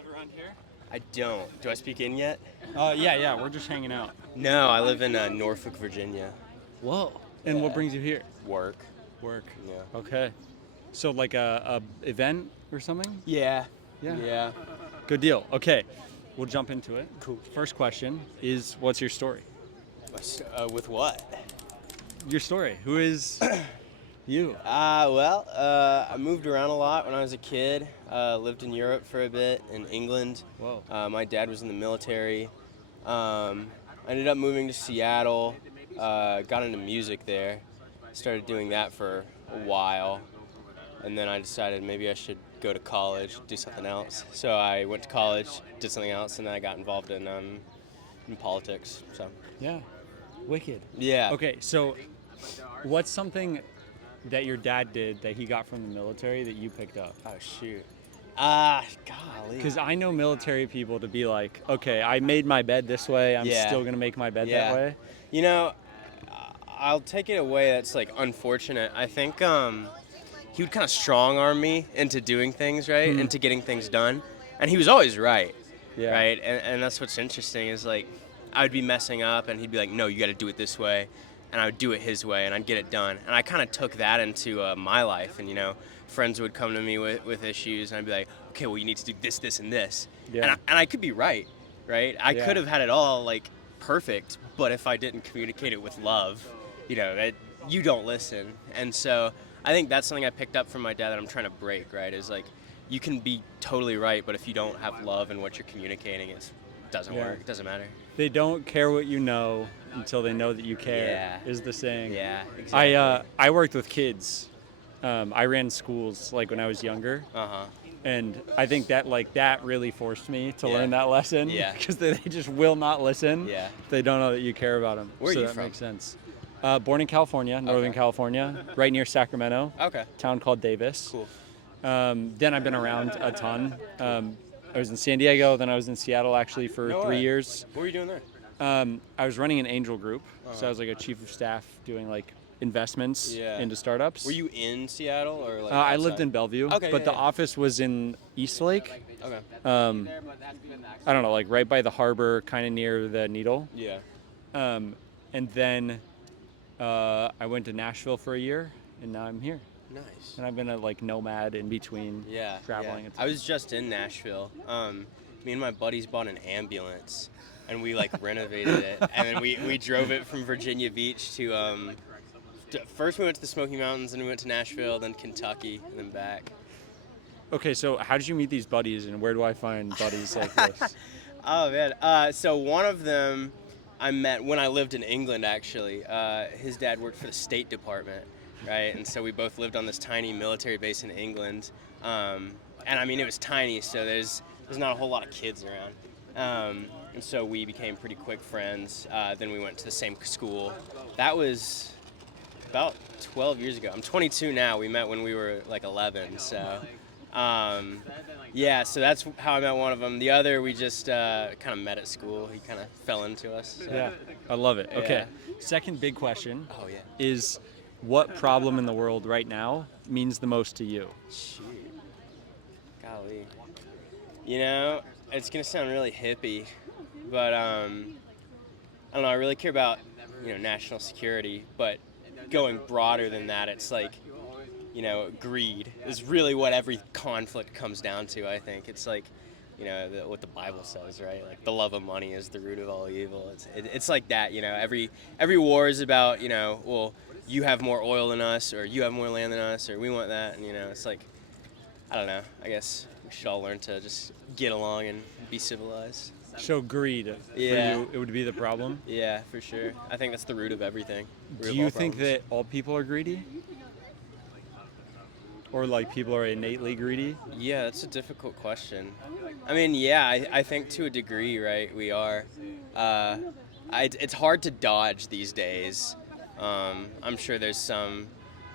live around here? I don't. Do I speak in yet? Yeah, we're just hanging out. No, I live in Norfolk, Virginia. Whoa. And what Yeah. brings you here? Work. Work. Yeah. Okay. So like a event or something? Yeah. Yeah. Yeah. Good deal. Okay. We'll jump into it. Cool. First question is, what's your story? With what? Your story. Who is you? I moved around a lot when I was a kid. Lived in Europe for a bit, in England. Whoa. My dad was in the military. I ended up moving to Seattle. Got into music there. Started doing that for a while. And then I decided maybe I should go to college, do something else. So I went to college, did something else, and then I got involved in politics. So Yeah. Wicked. yeah. Okay, so what's something that your dad did that he got from the military that you picked up? Oh shoot. Golly. Because I know military people to be like, okay, I made my bed this way, I'm Yeah. still going to make my bed Yeah. that way. You know, I'll take it away. That's like unfortunate. I think he would kind of strong arm me into doing things, right? Into getting things done. And he was always right. Yeah. Right? And that's what's interesting is like I would be messing up and he'd be like, no, you got to do it this way. And I would do it his way and I'd get it done. And I kind of took that into my life. And, friends would come to me with issues and I'd be like, okay, well, you need to do this, this, and this. Yeah. And I could be right? I Yeah. could have had it all like perfect, but if I didn't communicate it with love, that you don't listen. And so I think that's something I picked up from my dad that I'm trying to break, right? Is like you can be totally right, but if you don't have love in what you're communicating, it doesn't Yeah. work. It doesn't matter. They don't care what you know until they know that you care, Yeah. is the saying. Yeah, exactly. I worked with kids. I ran schools like when I was younger. Uh-huh. And I think that really forced me to Yeah. learn that lesson. Yeah. Because they just will not listen. Yeah. If they don't know that you care about them. Where are so you that from? makes sense. Born in California, Northern Okay. California, right near Sacramento. Okay. Town called Davis. Cool. Then I've been around a ton. I was in San Diego, then I was in Seattle actually for No 3 way. years. What were you doing there? I was running an angel group, so I was like a chief of staff doing like investments Yeah. into startups. Were you in Seattle or like I lived outside? in Bellevue, Okay, but yeah, the yeah. office was in Eastlake. Okay. I don't know, like right by the harbor, kind of near the Needle. Yeah. And then I went to Nashville for a year, and now I'm here. Nice. And I've been a like nomad in between Yeah. traveling. Yeah. I was just in Nashville. Me and my buddies bought an ambulance, and we like renovated it, and then we drove it from Virginia Beach to first we went to the Smoky Mountains, then we went to Nashville, then Kentucky, and then back. Okay, so how did you meet these buddies, and where do I find buddies like this? Oh man. So one of them I met when I lived in England. Actually, his dad worked for the State Department, right? And so we both lived on this tiny military base in England. And I mean, it was tiny, so there's not a whole lot of kids around. And so we became pretty quick friends. Then we went to the same school. That was about 12 years ago. I'm 22 now. We met when we were like 11. So, yeah, so that's how I met one of them. The other, we just kind of met at school. He kind of fell into us. So. Yeah, I love it. Okay, Yeah. second big question Oh, yeah. is, what problem in the world right now means the most to you? Shoot. Golly. It's going to sound really hippie, but I don't know. I really care about, national security, but going broader than that, it's like, greed is really what every conflict comes down to, I think. It's like, what the Bible says, right? Like the love of money is the root of all evil. It's like that, every war is about, well, you have more oil than us, or you have more land than us, or we want that, and, it's like, I don't know, I guess we should all learn to just get along and be civilized. So greed, Yeah. for you, it would be the problem? Yeah, for sure. I think that's the root of everything. Root Do of you all think problems. that all people are greedy? Or like people are innately greedy? Yeah, that's a difficult question. I mean, yeah, I think to a degree, right, we are. It's hard to dodge these days. I'm sure there's some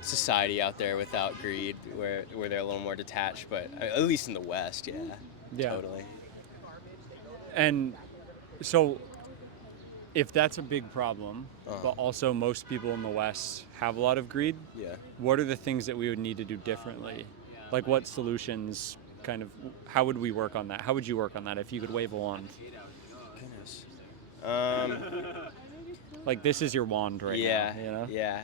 society out there without greed where they're a little more detached, but at least in the West, Yeah. totally. And so if that's a big problem, but also most people in the West have a lot of greed, Yeah. what are the things that we would need to do differently? Like what solutions kind of, how would we work on that? How would you work on that if you could wave a wand? Goodness. Like, this is your wand right Yeah, now, you know? yeah.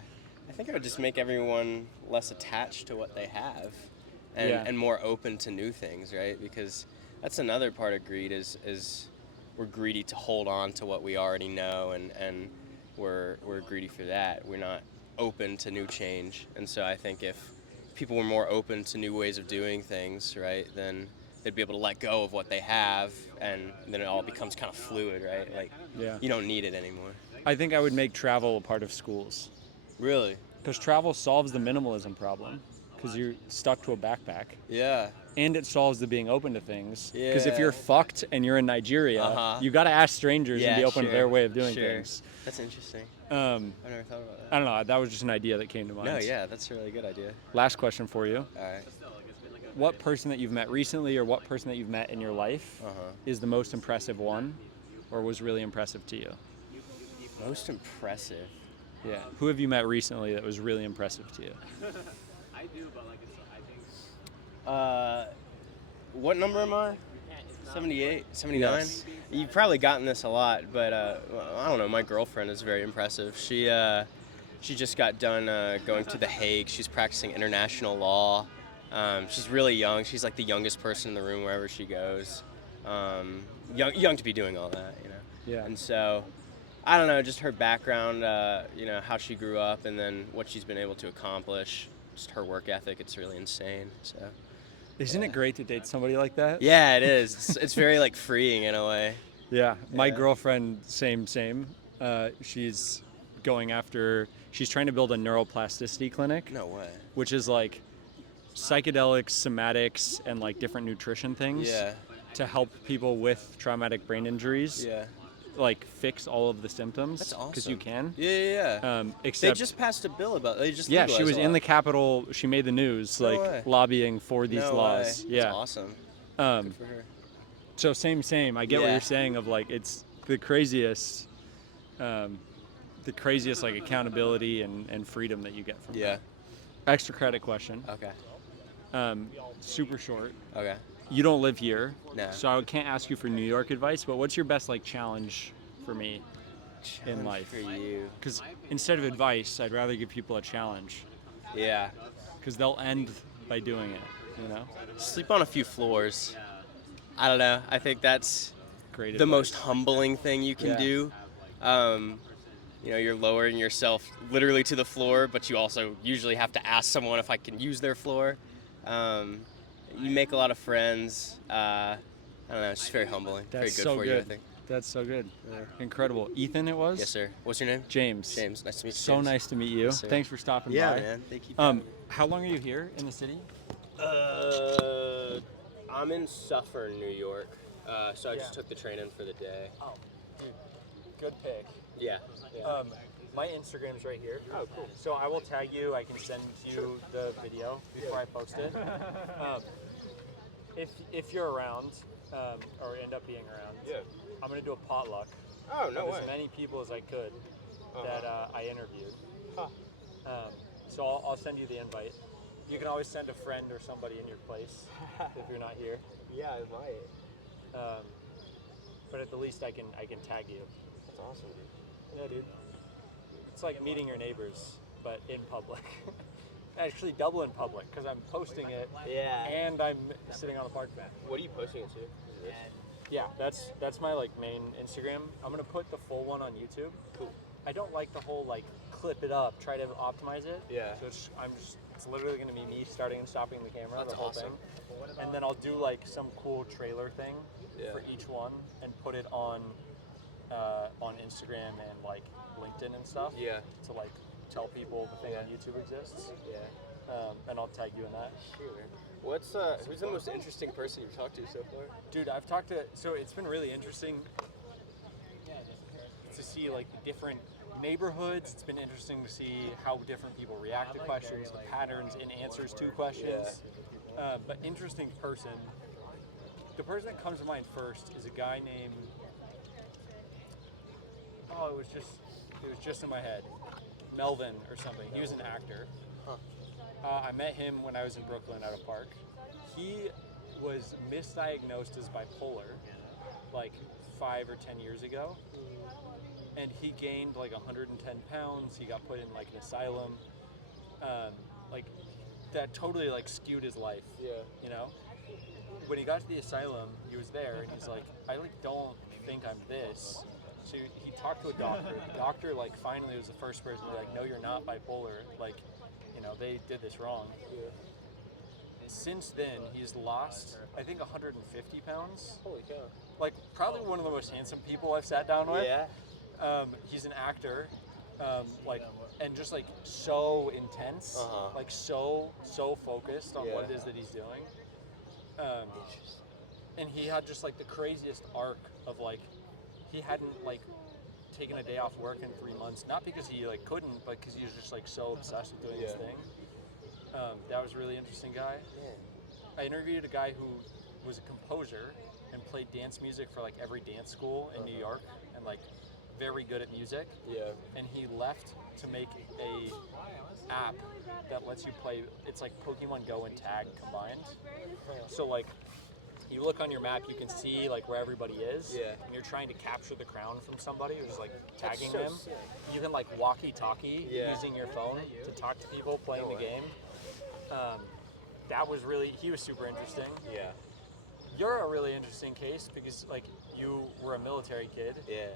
I think it would just make everyone less attached to what they have, and Yeah. and more open to new things, right? Because that's another part of greed is we're greedy to hold on to what we already know, and we're greedy for that. We're not open to new change, and so I think if people were more open to new ways of doing things, right, then they'd be able to let go of what they have, and then it all becomes kind of fluid, right? Like, Yeah. you don't need it anymore. I think I would make travel a part of schools. Really? Because travel solves the minimalism problem. Because you're stuck to a backpack. Yeah. And it solves the being open to things. Because if Yeah. you're fucked and you're in Nigeria, you got to ask strangers and be open to their way of doing things. That's interesting. I've never thought about that. I don't know. That was just an idea that came to mind. No, yeah, that's a really good idea. Last question for you. All right. What person that you've met recently or what person that you've met in your life is the most impressive one or was really impressive to you? Most impressive. Yeah. Who have you met recently that was really impressive to you? What number am I? 78, 79? Yes. You've probably gotten this a lot, but I don't know. My girlfriend is very impressive. She just got done going to The Hague. She's practicing international law. She's really young. She's like the youngest person in the room wherever she goes. Young to be doing all that, you know. Yeah. And so, I don't know, just her background, how she grew up, and then what she's been able to accomplish. Just her work ethic, it's really insane. So. Isn't it great to date somebody like that? Yeah, it is. It's very like freeing in a way. Yeah. My girlfriend, same. She's she's trying to build a neuroplasticity clinic. No way. Which is like psychedelics, somatics, and like different nutrition things. Yeah. To help people with traumatic brain injuries. Yeah. Like fix all of the symptoms. That's awesome. Because you can. Yeah. Except they just passed a bill about. They just she legalized was a in lot. the Capitol. She made the news, No way. lobbying for these No laws. way. Yeah. That's awesome. Good for her. So same. I get what Yeah. you're saying of like it's the craziest like accountability and freedom that you get from that. Extra credit question. Okay. Super short. Okay. You don't live here, No. so I can't ask you for New York advice. But what's your best like challenge for me in life? For you. Because instead of advice, I'd rather give people a challenge. Yeah. Because they'll end by doing it. You know. Sleep on a few floors. I don't know. I think that's Great the advice. most humbling thing you can do. You're lowering yourself literally to the floor, but you also usually have to ask someone if I can use their floor. You make a lot of friends. I don't know. It's just very humbling. That's very good so for good. you, I think. That's so good. Yeah. Incredible. Ethan, it was? Yes, sir. What's your name? James. James. Nice to meet you. So James. nice to meet you. Yes, sir. Thanks for stopping Yeah, by. man. Thank you. How long are you here in the city? I'm in Suffern, New York. So I just took the train in for the day. Oh, dude, good pick. Yeah. My Instagram's right here. Oh, cool. So I will tag you. I can send you the video before I post it. If you're around, or end up being around, I'm gonna do a potluck. Oh, no with way. as many people as I could that I interviewed. Huh. So I'll send you the invite. You can always send a friend or somebody in your place if you're not here. Yeah, I might. But at the least I can tag you. That's awesome, dude. Yeah, dude. It's like meeting your neighbors, but in public. Actually, double in public, because I'm posting it and I'm sitting on a park bench. What are you posting it to? Yeah, that's my like main Instagram. I'm gonna put the full one on YouTube. Cool. I don't like the whole like clip it up, try to optimize it. Yeah. So it's literally gonna be me starting and stopping the camera, That's the whole awesome. thing. And then I'll do like some cool trailer thing for each one and put it on Instagram and like LinkedIn and stuff. Yeah. To like tell people the thing on YouTube exists. Yeah. And I'll tag you in that. Sure. Who's the most interesting person you've talked to so far? Dude, I've talked to, so it's been really interesting to see like the different neighborhoods. It's been interesting to see how different people react to questions, the patterns in answers to questions. But interesting person. The person that comes to mind first is a guy named, it was just in my head, Melvin or something. He was an actor. I met him when I was in Brooklyn at a park. He was misdiagnosed as bipolar like 5 or 10 years ago, and he gained like 110 pounds. He got put in like an asylum. Like that totally like skewed his life. Yeah. You know, when he got to the asylum, he was there, and he's like, I like don't think I'm this. So he talked to a doctor. The doctor like finally was the first person to be like, no, you're not bipolar. Like, you know, they did this wrong. Yeah. Since then, he's lost, I think, 150 pounds. Holy cow. Like, probably one of the most handsome people I've sat down with. Yeah. He's an actor, like, and just like so intense, like so focused on what it is that he's doing. And he had just like the craziest arc of like, he hadn't like taken a day off work in 3 months, not because he like couldn't, but because he was just like so obsessed with doing this thing. That was a really interesting guy. I interviewed a guy who was a composer and played dance music for like every dance school in New York, and like very good at music. Yeah. And he left to make a app that lets you play. It's like Pokemon Go and Tag combined. So like, you look on your map, you can see like where everybody is. Yeah. And you're trying to capture the crown from somebody who's like tagging so them. sick. You can like walkie-talkie Yeah. using your phone to talk to people playing the game. That was really, he was super interesting. Yeah. You're a really interesting case because like you were a military kid. Yeah.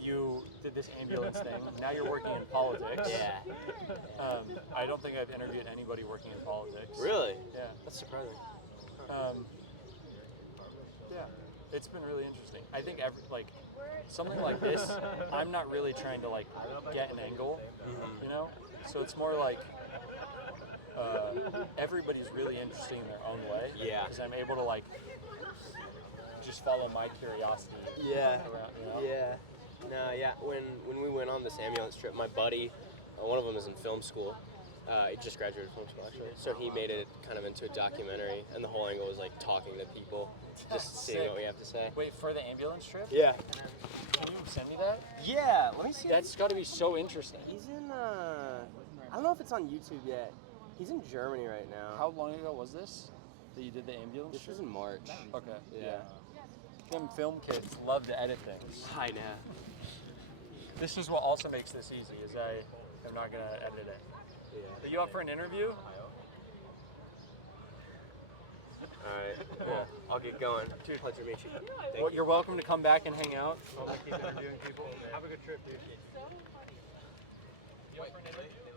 You did this ambulance thing. Now you're working in politics. Yeah. I don't think I've interviewed anybody working in politics. Really? Yeah. That's surprising. Yeah. It's been really interesting. I think something like this, I'm not really trying to like get an angle, you know? So it's more like everybody's really interesting in their own way. Yeah. Because I'm able to like just follow my curiosity. Yeah. Around, you know? Yeah. No, yeah. When we went on this ambulance trip, my buddy, one of them is in film school. He just graduated film school, actually. So he made it kind of into a documentary, and the whole angle was like talking to people, just seeing what we have to say. Wait, for the ambulance trip? Yeah. Can you send me that? Yeah. Let me see. That's got to be so interesting. He's in. I don't know if it's on YouTube yet. He's in Germany right now. How long ago was this that you did the ambulance This trip? was in March. Okay. Yeah. Them film kids love to edit things. Hi, now. This is what also makes this easy, is I am not going to edit it. Yeah. Are you up for an interview? Alright. Yeah. I'll get going. Dude. Pleasure to meet you. Thank Well, you. you're welcome to come back and hang out. I'll keep interviewing people. Have a good trip, dude. You up for an interview?